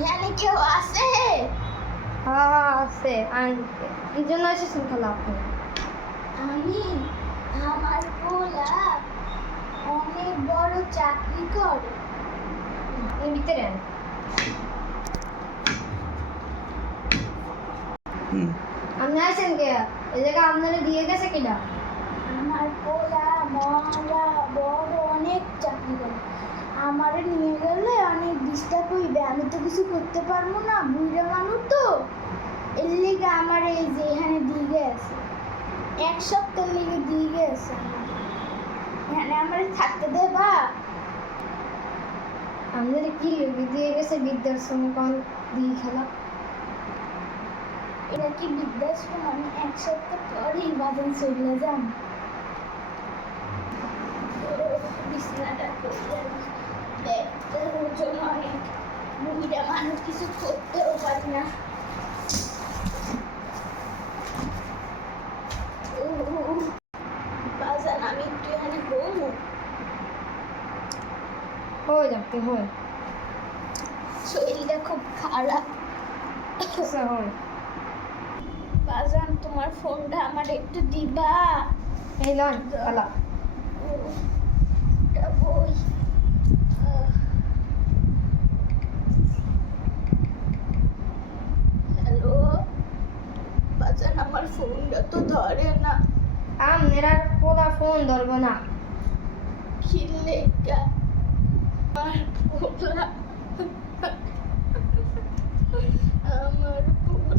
এখানে কেউ আছে? হ্যাঁ আছে আনতে এই জন্য এসেছেন খালা আপনি। আমি আমার পোলা অনেক বড় চাকরি করে। আপনি ভিতরে আন। আপনি আসেন কে? এই জায়গা আপনারা দিয়ে গেছে কিনা? আমার পোলা মরা বড় অনেক চাকরি করে। আমারে নিয়ে গেলে অনেক ডিস্টার্ব হইবে, আমি তো কিছু করতে পারবো না, বুড়া মানুষ তো। এর লিগে আমার এই যে এখানে দিয়ে গেছে, 1 সপ্তাহ লেগে দিয়ে গেছে। এখানে আমার থাকতে দেবা? আপনারা কি লেগে দিয়ে গেছে বৃদ্ধাশ্রমে কোন দিয়ে খেলা? এটা কি বৃদ্ধাশ্রম? আমি 1 সপ্তাহ পরেই বাজান চলে যাম। বিছানাটা করে ব্যাগটার ওজন অনেক, বুড়া মানুষ কিছু করতেও পারি না। বাজান আমি একটু এখানে ঘুমো। হয়ে যাবে হয় শরীরটা খুব খারাপ। আচ্ছা হয়। বাজান তোমার ফোনটা আমার একটু দিবা? এই লন খালা। ওটা বই। হ্যালো বাজান, আমার ফোনটা তো ধরে না। আপনারা পোলা ফোন ধরবো না। খিলে আমার পোলা, আমার পোলা